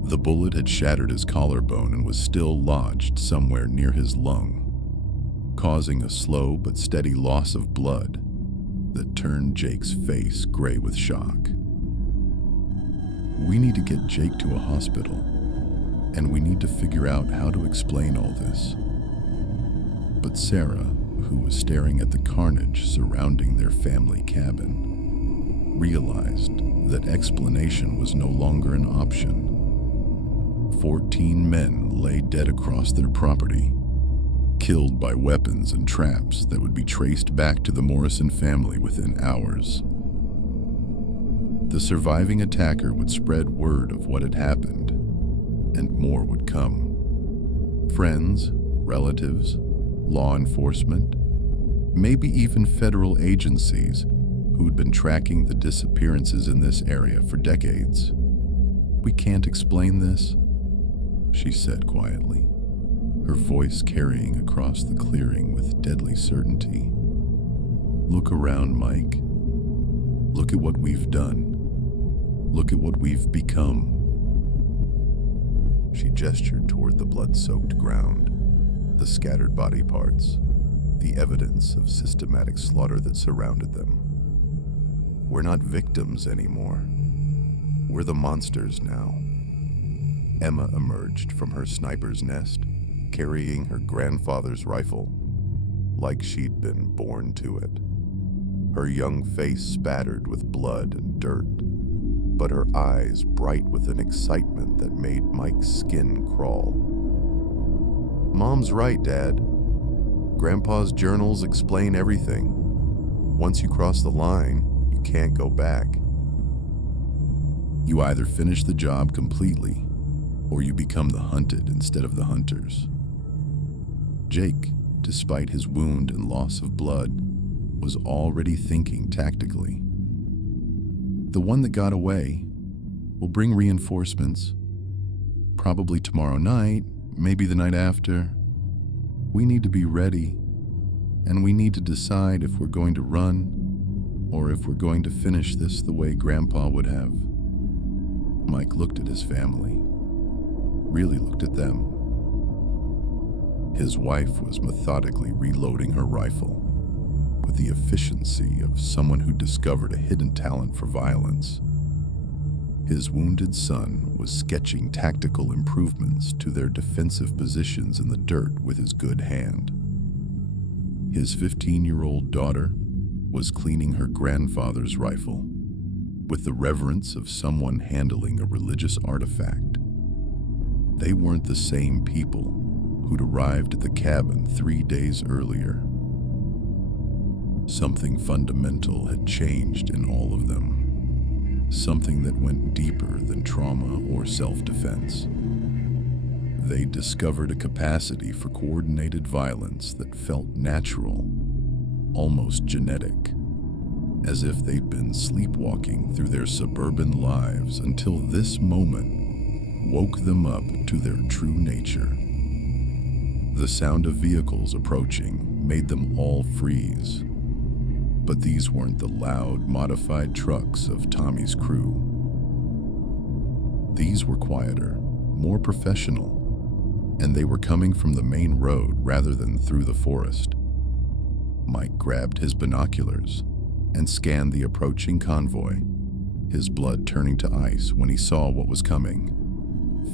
The bullet had shattered his collarbone and was still lodged somewhere near his lung, causing a slow but steady loss of blood that turned Jake's face gray with shock. "We need to get Jake to a hospital, and we need to figure out how to explain all this." But Sarah, who was staring at the carnage surrounding their family cabin, realized that explanation was no longer an option. 14 men lay dead across their property, killed by weapons and traps that would be traced back to the Morrison family within hours. The surviving attacker would spread word of what had happened, and more would come. Friends, relatives, law enforcement, maybe even federal agencies who'd been tracking the disappearances in this area for decades. "We can't explain this," she said quietly, her voice carrying across the clearing with deadly certainty. "Look around, Mike. Look at what we've done. Look at what we've become." She gestured toward the blood-soaked ground, the scattered body parts, the evidence of systematic slaughter that surrounded them. "We're not victims anymore. We're the monsters now." Emma emerged from her sniper's nest, carrying her grandfather's rifle, like she'd been born to it. Her young face spattered with blood and dirt, but her eyes bright with an excitement that made Mike's skin crawl. "Mom's right, Dad. Grandpa's journals explain everything. Once you cross the line, you can't go back. You either finish the job completely, or you become the hunted instead of the hunters." Jake, despite his wound and loss of blood, was already thinking tactically. "The one that got away will bring reinforcements. Probably tomorrow night, maybe the night after. We need to be ready, and we need to decide if we're going to run or if we're going to finish this the way Grandpa would have." Mike looked at his family, really looked at them. His wife was methodically reloading her rifle with the efficiency of someone who discovered a hidden talent for violence. His wounded son was sketching tactical improvements to their defensive positions in the dirt with his good hand. His 15-year-old daughter was cleaning her grandfather's rifle with the reverence of someone handling a religious artifact. They weren't the same people who'd arrived at the cabin 3 days earlier. Something fundamental had changed in all of them, something that went deeper than trauma or self-defense. They discovered a capacity for coordinated violence that felt natural, almost genetic, as if they'd been sleepwalking through their suburban lives until this moment woke them up to their true nature. The sound of vehicles approaching made them all freeze. But these weren't the loud, modified trucks of Tommy's crew. These were quieter, more professional, and they were coming from the main road rather than through the forest. Mike grabbed his binoculars and scanned the approaching convoy, his blood turning to ice when he saw what was coming.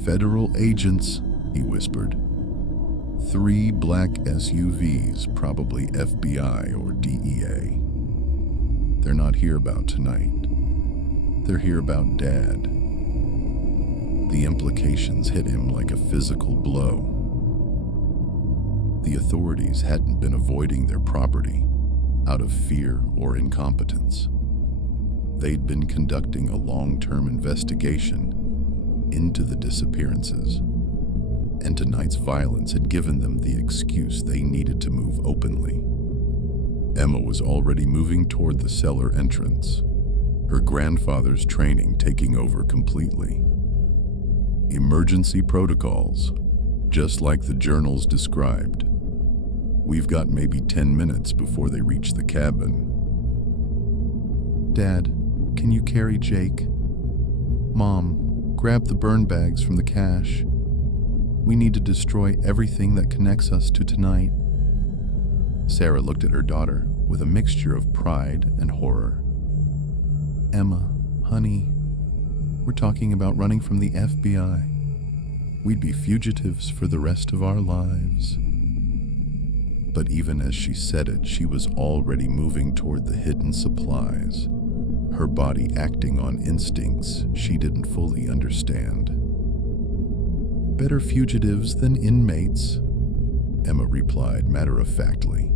"Federal agents," he whispered. 3 black SUVs, probably FBI or DEA. "They're not here about tonight. They're here about Dad." The implications hit him like a physical blow. The authorities hadn't been avoiding their property out of fear or incompetence. They'd been conducting a long-term investigation into the disappearances, and tonight's violence had given them the excuse they needed to move openly. Emma was already moving toward the cellar entrance, her grandfather's training taking over completely. Emergency protocols, just like the journals described. "We've got maybe 10 minutes before they reach the cabin." "Dad, can you carry Jake?" "Mom, grab the burn bags from the cache. We need to destroy everything that connects us to tonight." Sarah looked at her daughter with a mixture of pride and horror. "Emma, honey, we're talking about running from the FBI. We'd be fugitives for the rest of our lives." But even as she said it, she was already moving toward the hidden supplies, her body acting on instincts she didn't fully understand. "Better fugitives than inmates," Emma replied matter-of-factly.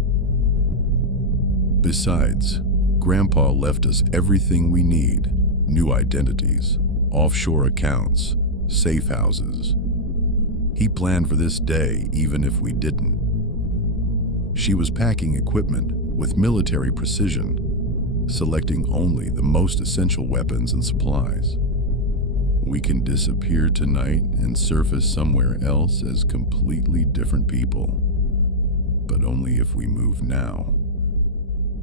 "Besides, Grandpa left us everything we need: new identities, offshore accounts, safe houses. He planned for this day even if we didn't." She was packing equipment with military precision, selecting only the most essential weapons and supplies. "We can disappear tonight and surface somewhere else as completely different people, but only if we move now."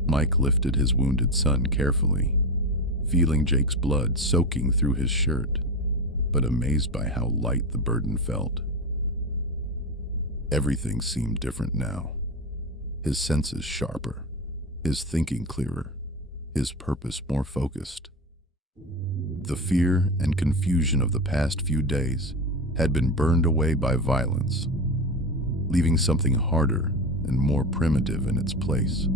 Mike lifted his wounded son carefully, feeling Jake's blood soaking through his shirt, but amazed by how light the burden felt. Everything seemed different now. His senses sharper, his thinking clearer, his purpose more focused. The fear and confusion of the past few days had been burned away by violence, leaving something harder and more primitive in its place.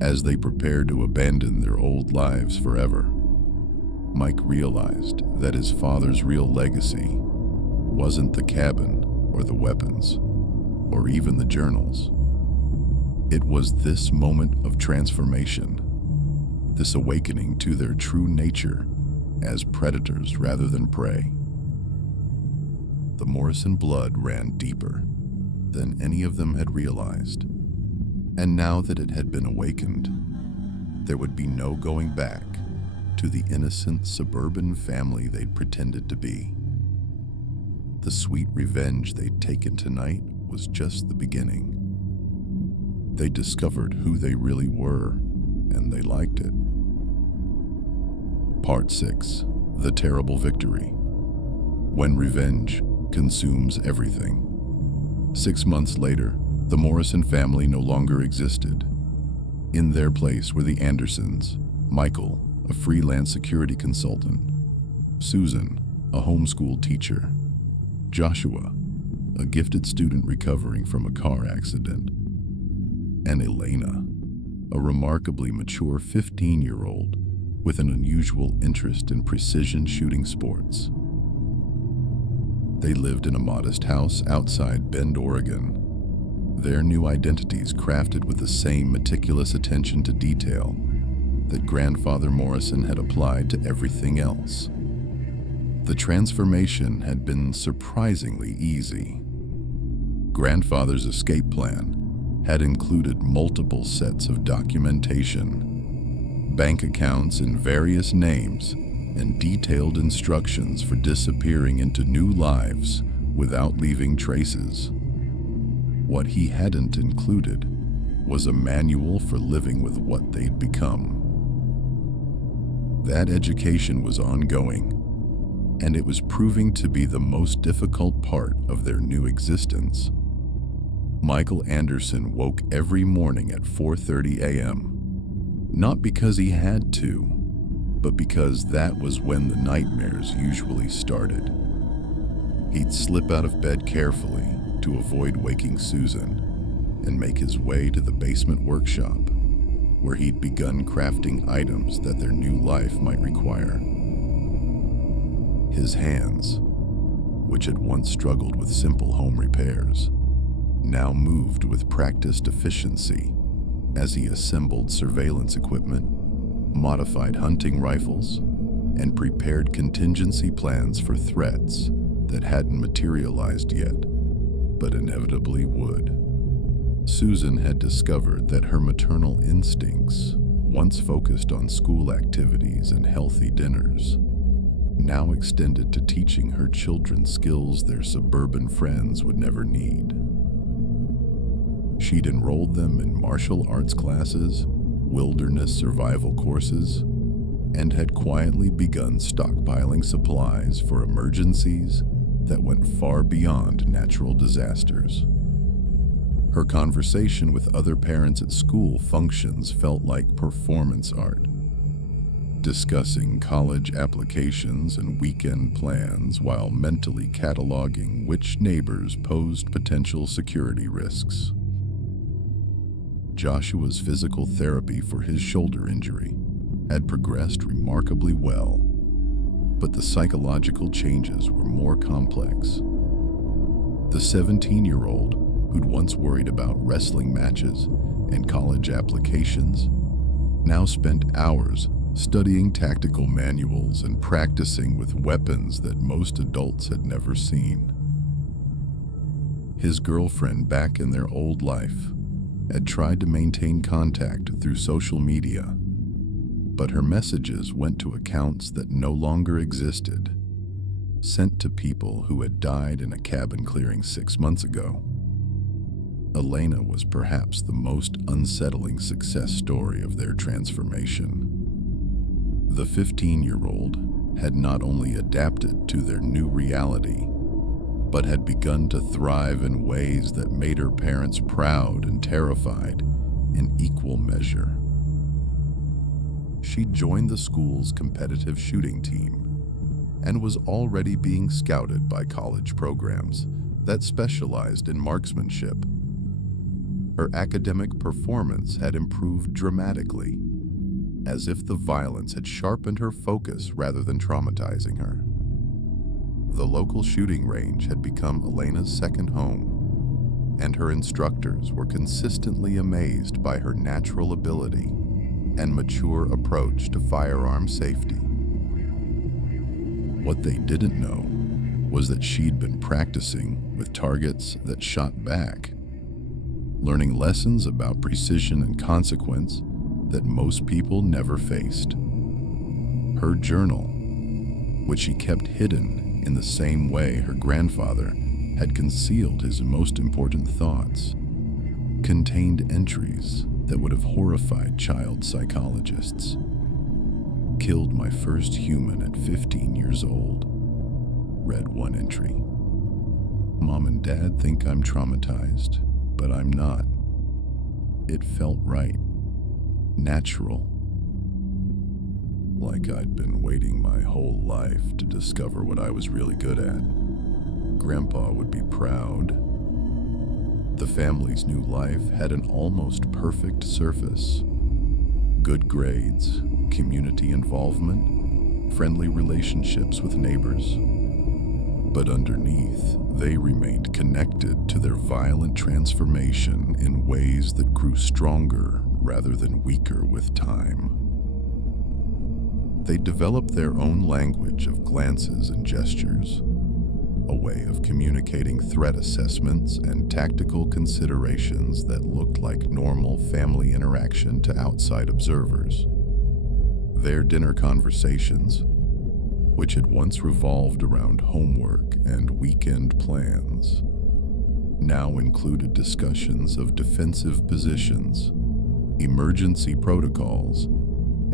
As they prepared to abandon their old lives forever, Mike realized that his father's real legacy wasn't the cabin or the weapons or even the journals. It was this moment of transformation, this awakening to their true nature as predators rather than prey. The Morrison blood ran deeper than any of them had realized, and now that it had been awakened, there would be no going back to the innocent suburban family they'd pretended to be. The sweet revenge they'd taken tonight was just the beginning. They discovered who they really were, and they liked it. Part 6. The Terrible Victory. When revenge consumes everything. 6 months later, the Morrison family no longer existed. In their place were the Andersons, Michael, a freelance security consultant, Susan, a homeschool teacher, Joshua, a gifted student recovering from a car accident, and Elena, a remarkably mature 15-year-old with an unusual interest in precision shooting sports. They lived in a modest house outside Bend, Oregon, their new identities crafted with the same meticulous attention to detail that Grandfather Morrison had applied to everything else. The transformation had been surprisingly easy. Grandfather's escape plan had included multiple sets of documentation, bank accounts in various names, and detailed instructions for disappearing into new lives without leaving traces. What he hadn't included was a manual for living with what they'd become. That education was ongoing, and it was proving to be the most difficult part of their new existence. Michael Anderson woke every morning at 4:30 a.m., not because he had to, but because that was when the nightmares usually started. He'd slip out of bed carefully to avoid waking Susan and make his way to the basement workshop, where he'd begun crafting items that their new life might require. His hands, which had once struggled with simple home repairs, now moved with practiced efficiency as he assembled surveillance equipment, modified hunting rifles, and prepared contingency plans for threats that hadn't materialized yet, but inevitably would. Susan had discovered that her maternal instincts, once focused on school activities and healthy dinners, now extended to teaching her children skills their suburban friends would never need. She'd enrolled them in martial arts classes, wilderness survival courses, and had quietly begun stockpiling supplies for emergencies that went far beyond natural disasters. Her conversation with other parents at school functions felt like performance art, discussing college applications and weekend plans while mentally cataloging which neighbors posed potential security risks. Joshua's physical therapy for his shoulder injury had progressed remarkably well, but the psychological changes were more complex. The 17-year-old, who'd once worried about wrestling matches and college applications, now spent hours studying tactical manuals and practicing with weapons that most adults had never seen. His girlfriend back in their old life had tried to maintain contact through social media, but her messages went to accounts that no longer existed, sent to people who had died in a cabin clearing 6 months ago. Elena was perhaps the most unsettling success story of their transformation. The 15-year-old had not only adapted to their new reality, but had begun to thrive in ways that made her parents proud and terrified in equal measure. She joined the school's competitive shooting team and was already being scouted by college programs that specialized in marksmanship. Her academic performance had improved dramatically, as if the violence had sharpened her focus rather than traumatizing her. The local shooting range had become Elena's second home, and her instructors were consistently amazed by her natural ability and mature approach to firearm safety. What they didn't know was that she'd been practicing with targets that shot back, learning lessons about precision and consequence that most people never faced. Her journal, which she kept hidden in the same way her grandfather had concealed his most important thoughts, contained entries that would have horrified child psychologists. Killed my first human at 15 years old, read one entry. Mom and Dad think I'm traumatized, but I'm not. It felt right, natural, like I'd been waiting my whole life to discover what I was really good at. Grandpa would be proud. The family's new life had an almost perfect surface. Good grades, community involvement, friendly relationships with neighbors. But underneath, they remained connected to their violent transformation in ways that grew stronger rather than weaker with time. They developed their own language of glances and gestures, a way of communicating threat assessments and tactical considerations that looked like normal family interaction to outside observers. Their dinner conversations, which had once revolved around homework and weekend plans, now included discussions of defensive positions, emergency protocols,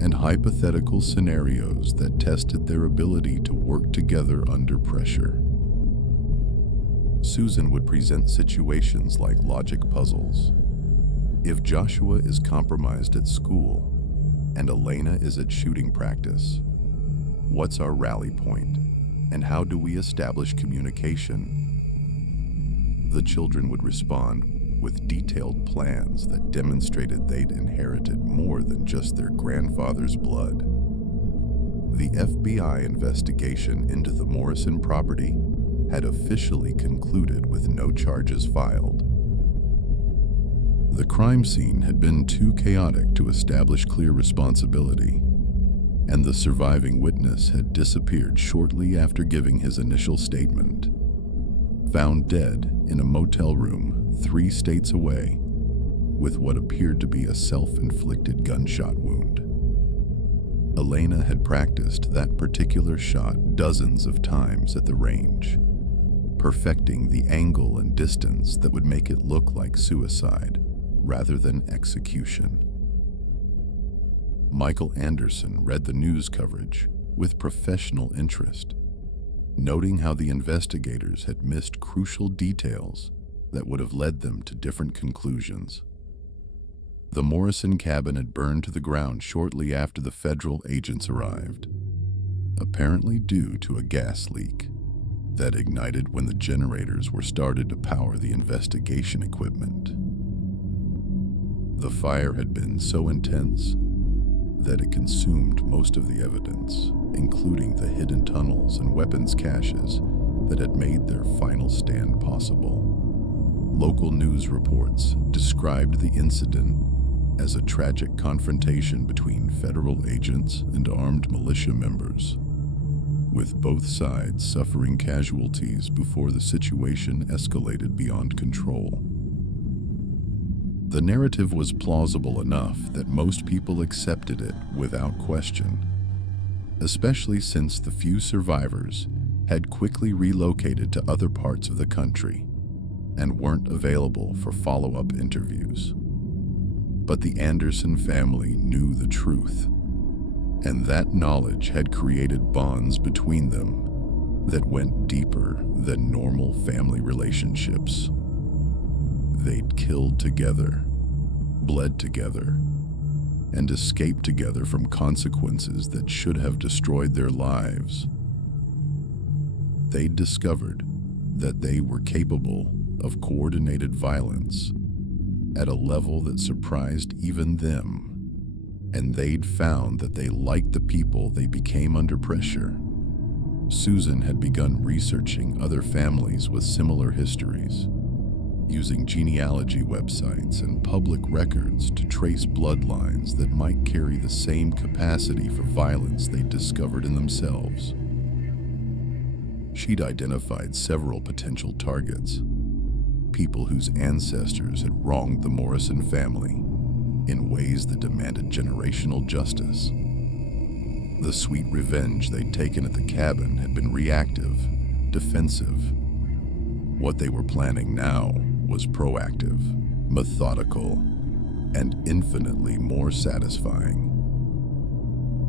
and hypothetical scenarios that tested their ability to work together under pressure. Susan would present situations like logic puzzles. If Joshua is compromised at school and Elena is at shooting practice, what's our rally point, and how do we establish communication? The children would respond with detailed plans that demonstrated they'd inherited more than just their grandfather's blood. The FBI investigation into the Morrison property had officially concluded with no charges filed. The crime scene had been too chaotic to establish clear responsibility, and the surviving witness had disappeared shortly after giving his initial statement. Found dead in a motel room 3 states away with what appeared to be a self-inflicted gunshot wound. Elena had practiced that particular shot dozens of times at the range, perfecting the angle and distance that would make it look like suicide rather than execution. Michael Anderson read the news coverage with professional interest, noting how the investigators had missed crucial details that would have led them to different conclusions. The Morrison cabin had burned to the ground shortly after the federal agents arrived, apparently due to a gas leak that ignited when the generators were started to power the investigation equipment. The fire had been so intense that it consumed most of the evidence, including the hidden tunnels and weapons caches that had made their final stand possible. Local news reports described the incident as a tragic confrontation between federal agents and armed militia members, with both sides suffering casualties before the situation escalated beyond control. The narrative was plausible enough that most people accepted it without question, especially since the few survivors had quickly relocated to other parts of the country and weren't available for follow-up interviews. But the Anderson family knew the truth, and that knowledge had created bonds between them that went deeper than normal family relationships. They'd killed together, bled together, and escaped together from consequences that should have destroyed their lives. They'd discovered that they were capable of coordinated violence at a level that surprised even them, and they'd found that they liked the people they became under pressure. Susan had begun researching other families with similar histories, using genealogy websites and public records to trace bloodlines that might carry the same capacity for violence they'd discovered in themselves. She'd identified several potential targets, people whose ancestors had wronged the Morrison family in ways that demanded generational justice. The sweet revenge they'd taken at the cabin had been reactive, defensive. What they were planning now was proactive, methodical, and infinitely more satisfying.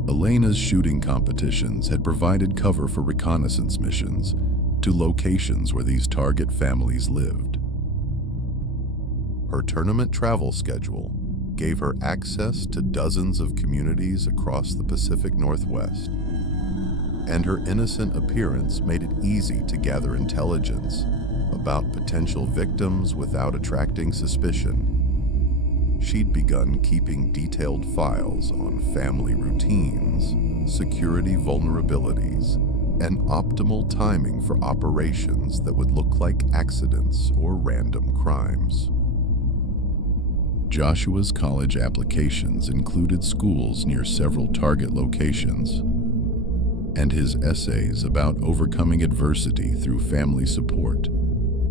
Elena's shooting competitions had provided cover for reconnaissance missions to locations where these target families lived. Her tournament travel schedule gave her access to dozens of communities across the Pacific Northwest, and her innocent appearance made it easy to gather intelligence about potential victims without attracting suspicion. She'd begun keeping detailed files on family routines, security vulnerabilities, and optimal timing for operations that would look like accidents or random crimes. Joshua's college applications included schools near several target locations, and his essays about overcoming adversity through family support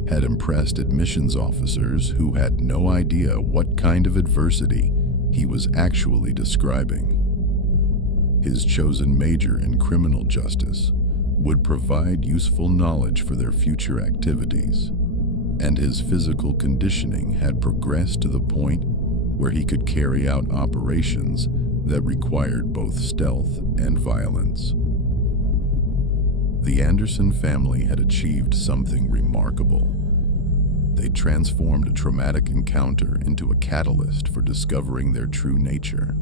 had impressed admissions officers who had no idea what kind of adversity he was actually describing. His chosen major in criminal justice would provide useful knowledge for their future activities, and his physical conditioning had progressed to the point where he could carry out operations that required both stealth and violence. The Anderson family had achieved something remarkable. They transformed a traumatic encounter into a catalyst for discovering their true nature.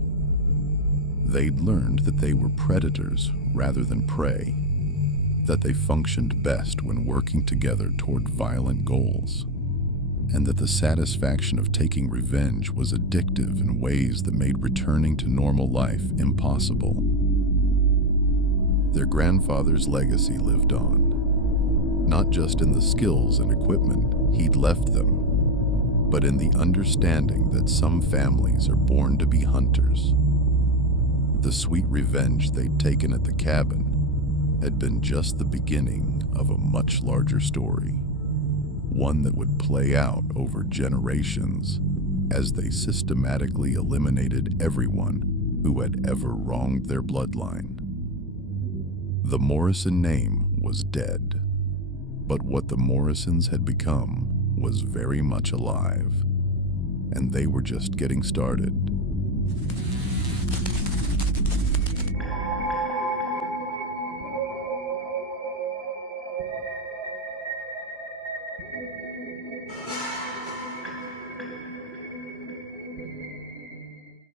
They'd learned that they were predators rather than prey, that they functioned best when working together toward violent goals, and that the satisfaction of taking revenge was addictive in ways that made returning to normal life impossible. Their grandfather's legacy lived on, not just in the skills and equipment he'd left them, but in the understanding that some families are born to be hunters. The sweet revenge they'd taken at the cabin had been just the beginning of a much larger story, one that would play out over generations as they systematically eliminated everyone who had ever wronged their bloodline. The Morrison name was dead, but what the Morrisons had become was very much alive, and they were just getting started.